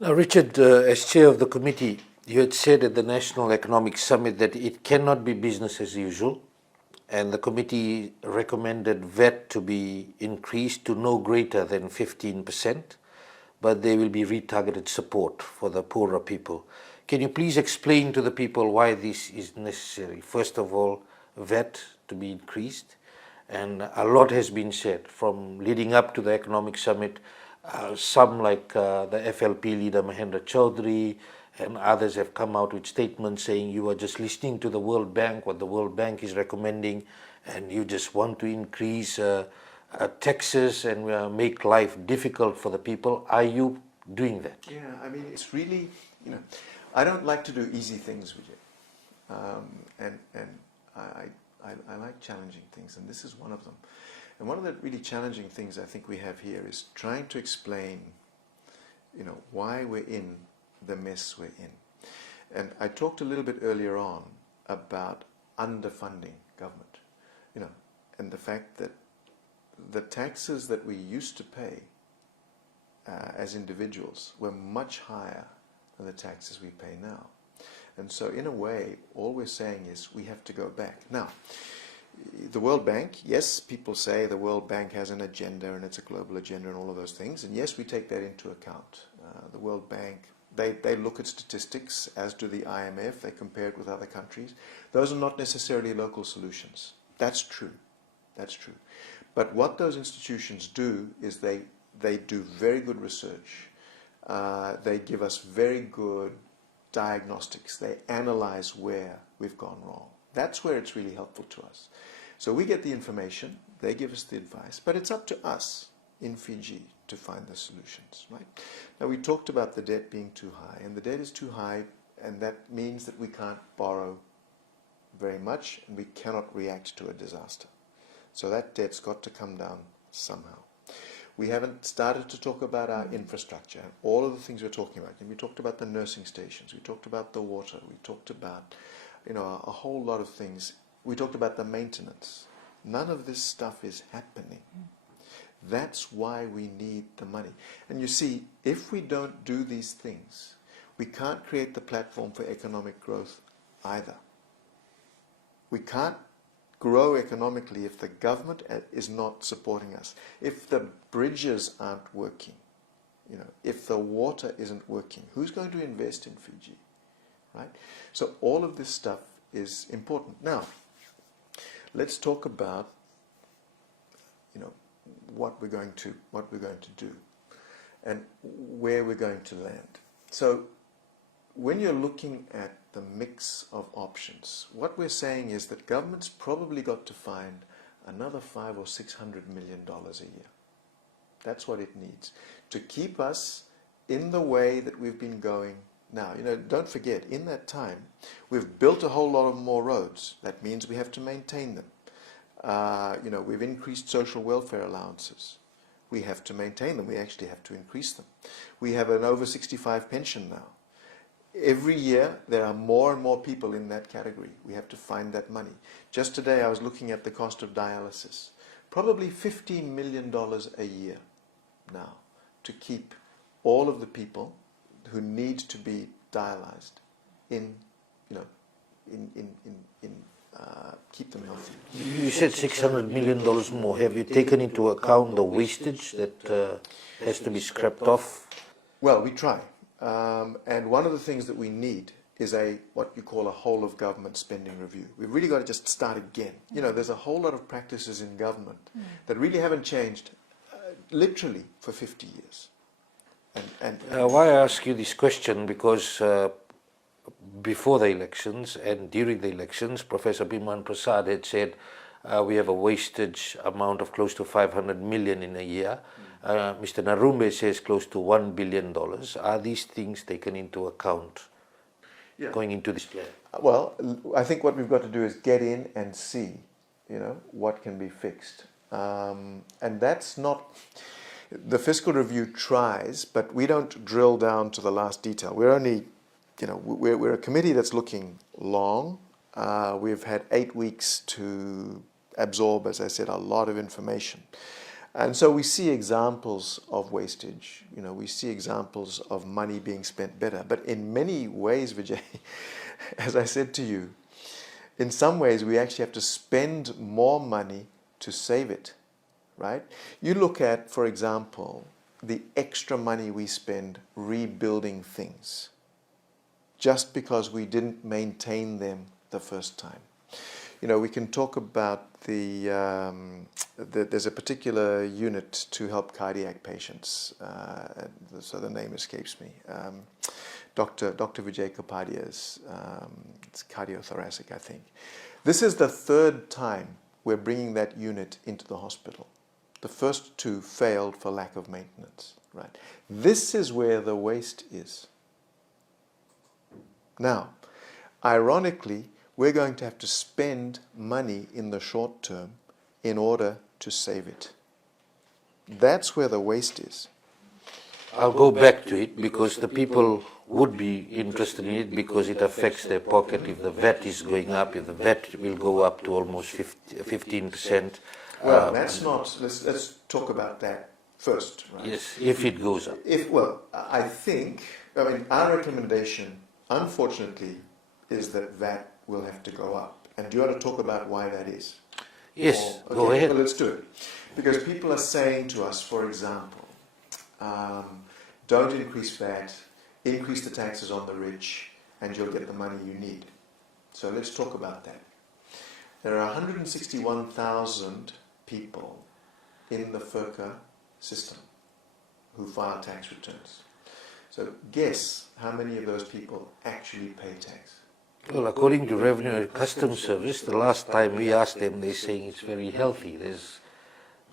Now, Richard, as chair of the committee, you had said at the National Economic Summit that it cannot be business as usual, and the committee recommended VAT to be increased to no greater than 15%, but there will be retargeted support for the poorer people. Can you please explain to the people why this is necessary? First of all, VAT to be increased, and a lot has been said from leading up to the economic summit. Some like the FLP leader Mahendra Chaudhry and others have come out with statements saying you are just listening to the World Bank, what the World Bank is recommending, and you just want to increase taxes and make life difficult for the people. Are you doing that? Yeah, I mean, it's really, I don't like to do easy things, Vijay. And I like challenging things, and this is one of them. And one of the really challenging things I think we have here is trying to explain, why we're in the mess we're in. And I talked a little bit earlier on about underfunding government, and the fact that the taxes that we used to pay as individuals were much higher than the taxes we pay now. And so in a way, all we're saying is we have to go back. Now, the World Bank, yes, people say the World Bank has an agenda and it's a global agenda and all of those things, and yes, we take that into account. The World Bank, they look at statistics, as do the IMF, they compare it with other countries. Those are not necessarily local solutions. That's true. That's true. But what those institutions do is they do very good research. They give us very good diagnostics. They analyze where we've gone wrong. That's where it's really helpful to us. So we get the information, they give us the advice, but it's up to us in Fiji to find the solutions, right? Now, we talked about the debt being too high, and the debt is too high, and that means that we can't borrow very much, and we cannot react to a disaster. So that debt's got to come down somehow. We haven't started to talk about our infrastructure and all of the things we're talking about. And we talked about the nursing stations, we talked about the water, we talked about a whole lot of things. We talked about the maintenance. None of this stuff is happening. That's why we need the money. And you see, if we don't do these things, we can't create the platform for economic growth either. We can't grow economically if the government is not supporting us, if the bridges aren't working, if the water isn't working. Who's going to invest in Fiji, right? So all of this stuff is important. Now, let's talk about what we're going to do and where we're going to land. So when you're looking at the mix of options, what we're saying is that government's probably got to find another $500 or $600 million a year. That's what it needs to keep us in the way that we've been going now. Don't forget, in that time, we've built a whole lot of more roads. That means we have to maintain them. We've increased social welfare allowances. We have to maintain them. We actually have to increase them. We have an over 65 pension now. Every year, there are more and more people in that category. We have to find that money. Just today, I was looking at the cost of dialysis. Probably $15 million a year now to keep all of the people who need to be dialyzed keep them healthy. You said $600 million more. Have you taken into account the wastage that has to be scrapped off? Well, we try. And one of the things that we need is what you call a whole of government spending review. We've really got to just start again. There's a whole lot of practices in government that really haven't changed literally for 50 years. Why I ask you this question, because before the elections and during the elections, Professor Biman Prasad had said we have a wastage amount of close to 500 million in a year. Mr. Narumbe says close to $1 billion. Are these things taken into account going into this plan? Well, I think what we've got to do is get in and see, what can be fixed. And that's not... The fiscal review tries, but we don't drill down to the last detail. We're only, we're a committee that's looking long. We've had 8 weeks to absorb, as I said, a lot of information. And so we see examples of wastage, we see examples of money being spent better. But in many ways, Vijay, as I said to you, in some ways we actually have to spend more money to save it, right? You look at, for example, the extra money we spend rebuilding things just because we didn't maintain them the first time. We can talk about there's a particular unit to help cardiac patients, so the name escapes me. Dr. Vijay Kapadia's, it's cardiothoracic, I think. This is the third time we're bringing that unit into the hospital. The first two failed for lack of maintenance, right? This is where the waste is. Now, ironically, we're going to have to spend money in the short term in order to save it. That's where the waste is. I'll go back to it because the people would be interested in it because it affects their pocket. If the VAT is going up, if the VAT will go up to almost 15%. Well, that's not, let's talk about that first, right? Yes, if it goes up. I think, our recommendation, unfortunately, is that VAT will have to go up. And do you want to talk about why that is? Yes, go ahead. Well, let's do it. Because people are saying to us, for example, don't increase VAT, increase the taxes on the rich, and you'll get the money you need. So let's talk about that. There are 161,000 people in the FIRCA system who file tax returns. So guess how many of those people actually pay tax? Well, according to Revenue and Customs Service, the last time we asked them, they're saying it's very healthy. There's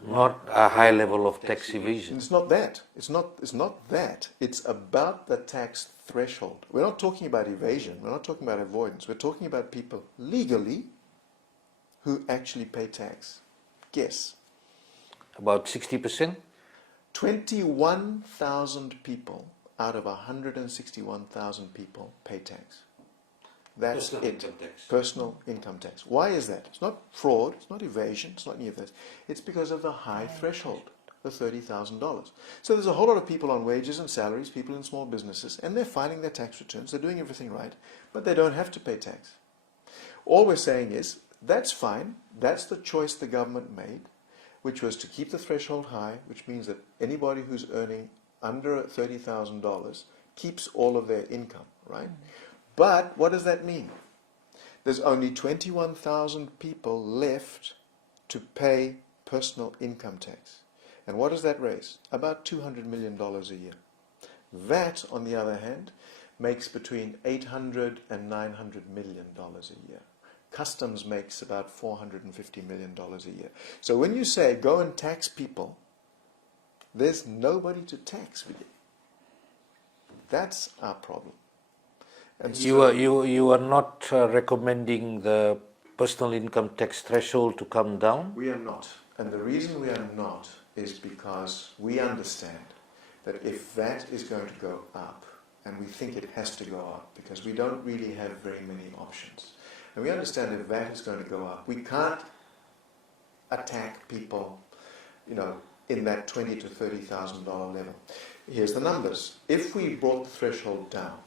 not a high level of tax evasion. It's not that. It's not that. It's about the tax threshold. We're not talking about evasion. We're not talking about avoidance. We're talking about people legally who actually pay tax. Guess. About 60%? 21,000 people out of 161,000 people pay tax. That's it. Personal income tax. Why is that? It's not fraud, it's not evasion, it's not any of this. It's because of the high threshold, the $30,000. So there's a whole lot of people on wages and salaries, people in small businesses, and they're filing their tax returns, they're doing everything right, but they don't have to pay tax. All we're saying is, that's fine, that's the choice the government made, which was to keep the threshold high, which means that anybody who's earning under $30,000 keeps all of their income, right? But what does that mean? There's only 21,000 people left to pay personal income tax. And what does that raise? About $200 million a year. VAT, on the other hand, makes between $800 and $900 million a year. Customs makes about $450 million a year. So when you say go and tax people, there's nobody to tax with you. That's our problem. And so you are not recommending the personal income tax threshold to come down? We are not. And the reason we are not is because we understand that if VAT is going to go up, and we think it has to go up because we don't really have very many options. And we understand if VAT is going to go up, we can't attack people, in that $20,000 to $30,000 level. Here's the numbers. If we brought the threshold down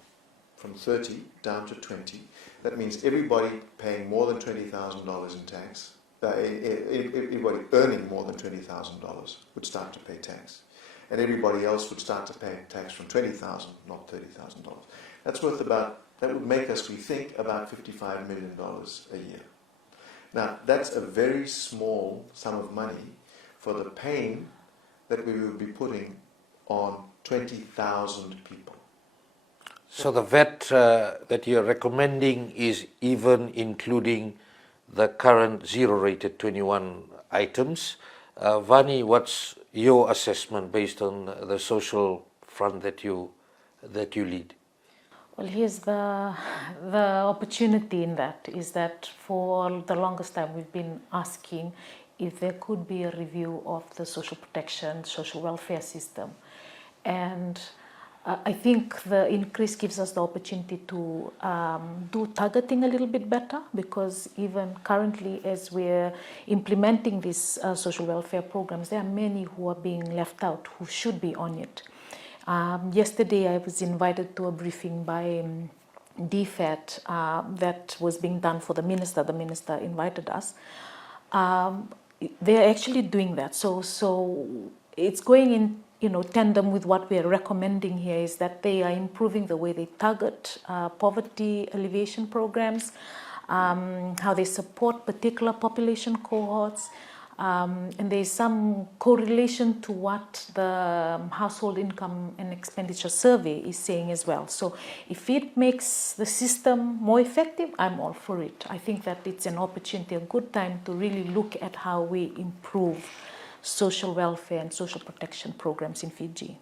from 30 down to 20, that means everybody paying more than $20,000 in tax, everybody earning more than $20,000 would start to pay tax. And everybody else would start to pay tax from $20,000, not $30,000. That's worth that would make us, we think, about $55 million a year. Now, that's a very small sum of money for the pain that we will be putting on 20,000 people. So the VAT that you're recommending is even including the current zero-rated 21 items. Vani, what's your assessment based on the social front that you lead? Well, here's the opportunity in that is that for the longest time we've been asking if there could be a review of the social protection, social welfare system. And I think the increase gives us the opportunity to do targeting a little bit better, because even currently, as we're implementing these social welfare programs, there are many who are being left out who should be on it. Yesterday, I was invited to a briefing by DFAT that was being done for the minister. The minister invited us. They're actually doing that. So it's going in, tandem with what we're recommending here, is that they are improving the way they target poverty alleviation programs, how they support particular population cohorts, and there's some correlation to what the household income and expenditure survey is saying as well. So if it makes the system more effective, I'm all for it. I think that it's an opportunity, a good time to really look at how we improve social welfare and social protection programs in Fiji.